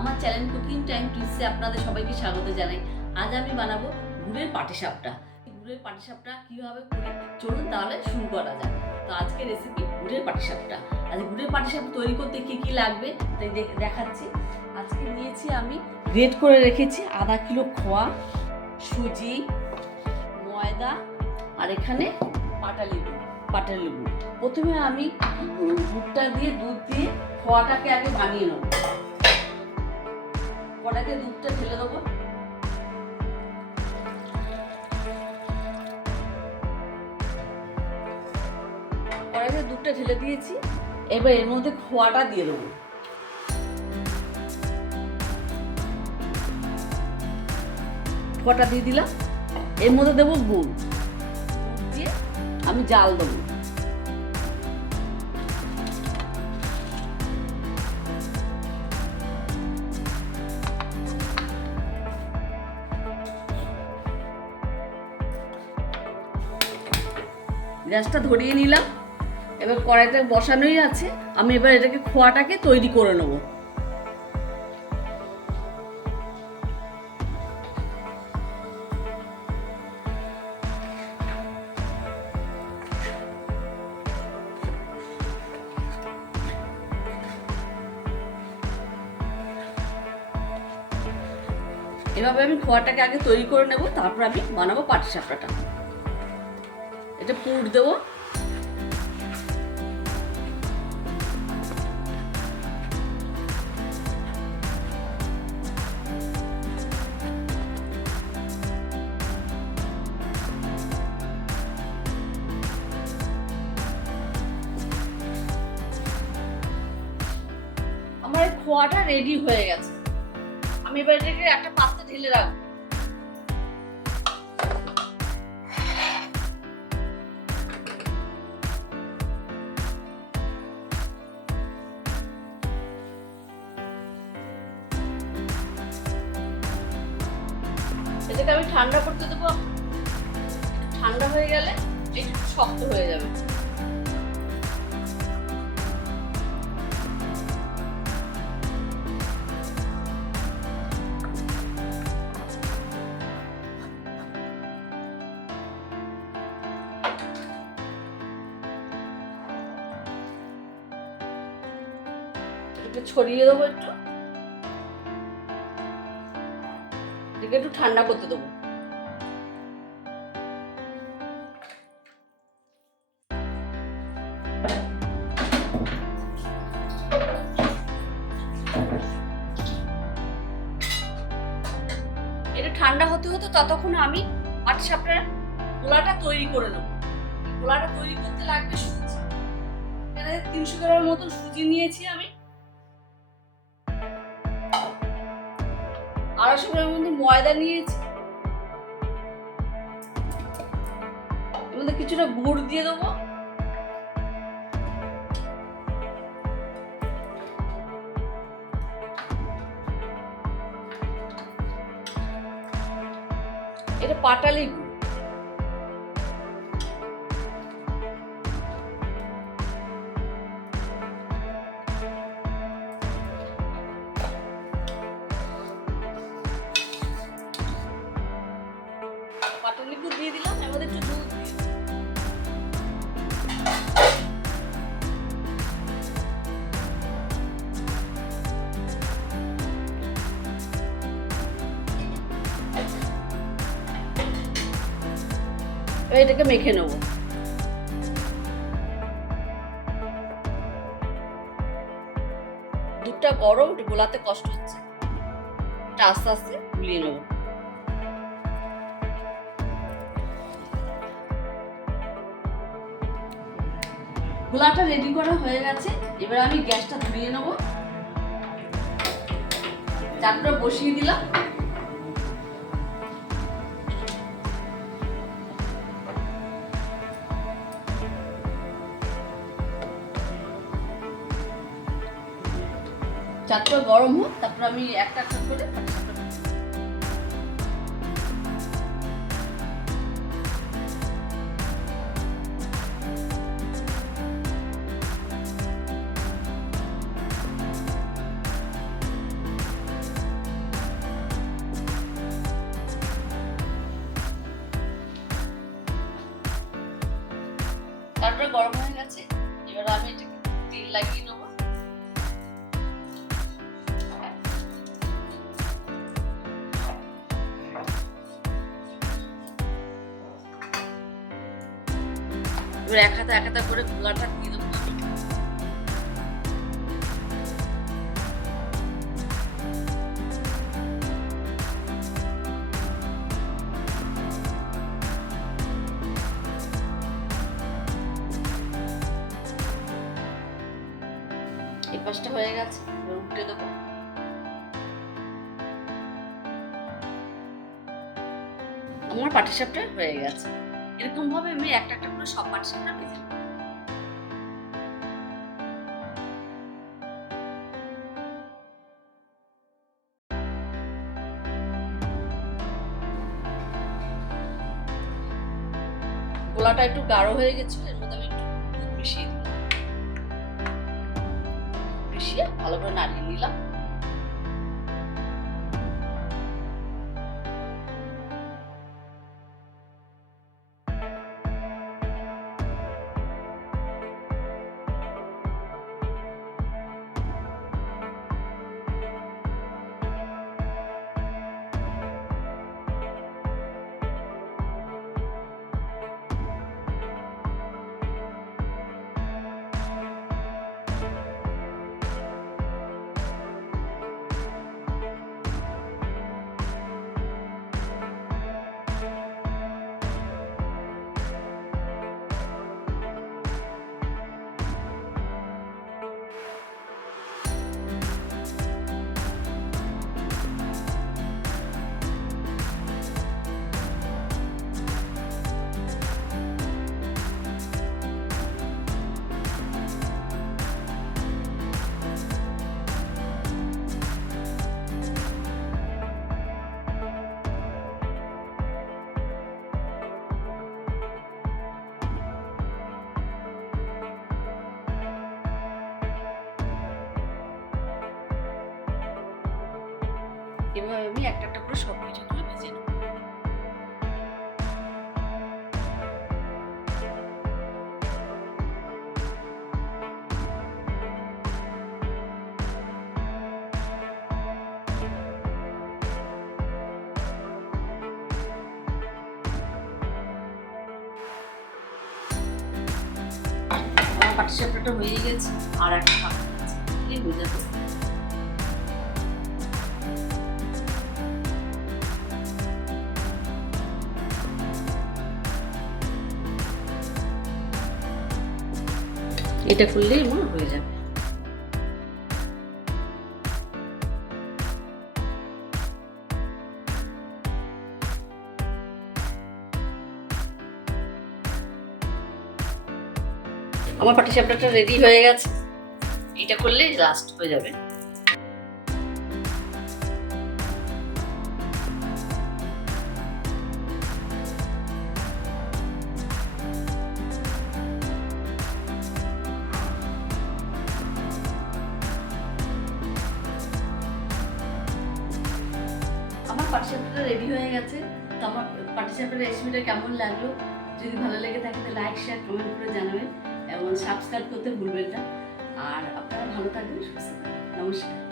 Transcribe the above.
আমার channel cooking time টিপসে আপনাদের সবাইকে স্বাগত জানাই। আজ আমি বানাবো গুড়ের পাটিসাপটা। গুড়ের পাটিসাপটা কীভাবে করি চলুন তাহলে শুরু করা যাক। তো আজকে রেসিপি গুড়ের পাটিসাপটা। আজ গুড়ের পাটিসাপটা তৈরি করতে কী কী লাগবে তাই দেখাচ্ছি। আজকে নিয়েছি আমি গ্রেট করে রেখেছি আধা কিলো খোয়া, সুজি, ময়দা আর এখানে পাটা লেবু। প্রথমে আমি গুড়টা দিয়ে দুধ দিয়ে খোয়াটাকে আগে বানিয়ে নেব। কড়াইতে দুধটা ঢেলে দেবো। কড়াইতে দুধটা ঢেলে দিয়েছি, এবার এর মধ্যে খোয়াটা দিয়ে দেবো। খোয়াটা দিয়ে দিলাম, এর মধ্যে দেবো গুড় দিয়ে আমি জাল দেবো। গ্যাসটা ধরিয়ে নিলাম, এবার কড়াইটা বসানোই আছে। আমি এবার এটাকে খোয়াটাকে তৈরি করে নেব। এভাবে আমি খোয়াটাকে আগে তৈরি করে নেব, তারপর আমি বানাবো পাটিসাপটাটা। এটা পুর দেবো। আমার এই খোয়াটা রেডি হয়ে গেছে। আমি এবার এটাকে একটা পাত্রে ঢেলে রাখবো। এটাকে আমি ঠান্ডা করতে দেবো। ঠান্ডা হয়ে গেলে একটু শক্ত হয়ে যাবে। এটাকে ছড়িয়ে দেবো, এটাকে একটু ঠান্ডা করতে দেবো। এটা ঠান্ডা হতে হতে ততক্ষণ আমি পাটিসাপটার গোলাটা তৈরি করে নেব। গোলাটা তৈরি করতে লাগবে সুজি। এখানে 300 গ্রামের মতো সুজি নিয়েছি আমি। 250 গ্রামের মতো ময়দা নিয়েছি। এর মধ্যে কিছুটা গুড় দিয়ে দেবো। এটা পাটালি গুড়। পাটালি গুড় দিয়ে দিলাম, এর মধ্যে একটু দুধ দিয়ে এটাকে মেখে নেব। দুধটা গরম, একটু গোলাতে কষ্ট হচ্ছে, এটা আস্তে আস্তে গুলিয়ে নেব। গোলাটা রেডি করা হয়ে গেছে, এবার আমি গ্যাসটা ধরিয়ে নেব। চাটটা বসিয়ে দিলাম। চাটটা গরম হোক, তারপর আমি একটা একটা করে তারপরে গরম হয়ে গেছে, এবার আমি এটাকে তেল লাগিয়ে নেবো। এবার এক হাতে করে গোলাটা দিয়ে দেবো আমি। এই পাশটা হয়ে গেছে, এবার উল্টে দেবো। আমার পাটিসাপটা হয়ে গেছে। এরকম ভাবে আমি একটা করে সব পাটিসাপটা ভেজে নেব। গোলাটা একটু গাঢ় হয়ে গেছিল, এর মধ্যে আমি একটু দুধ মিশিয়ে দিলাম। মিশিয়ে ভালো করে নাড়িয়ে নিলাম। এভাবে আমি একটা করে সব পিঠাগুলো ভেজে নেব। আমার পাটিসাপটা হয়ে গেছে, আর একটা বাকি আছে, এই হয়ে যাবে। এটা করলেই আমার হয়ে যাবে। আমার পাটিসাপটা রেডি হয়ে গেছে, এটা করলেই লাস্ট হয়ে যাবে। আমার পাটিসাপটা রেডি হয়ে গেছে। তো আমার পাটিসাপটার রেসিপিটা কেমন লাগলো, যদি ভালো লেগে থাকে তাহলে লাইক শেয়ার কমেন্ট করে জানাবেন এবং সাবস্ক্রাইব করতে ভুলবেন না। আর আপনারা ভালো থাকবেন, সুস্থ থাকবেন। নমস্কার।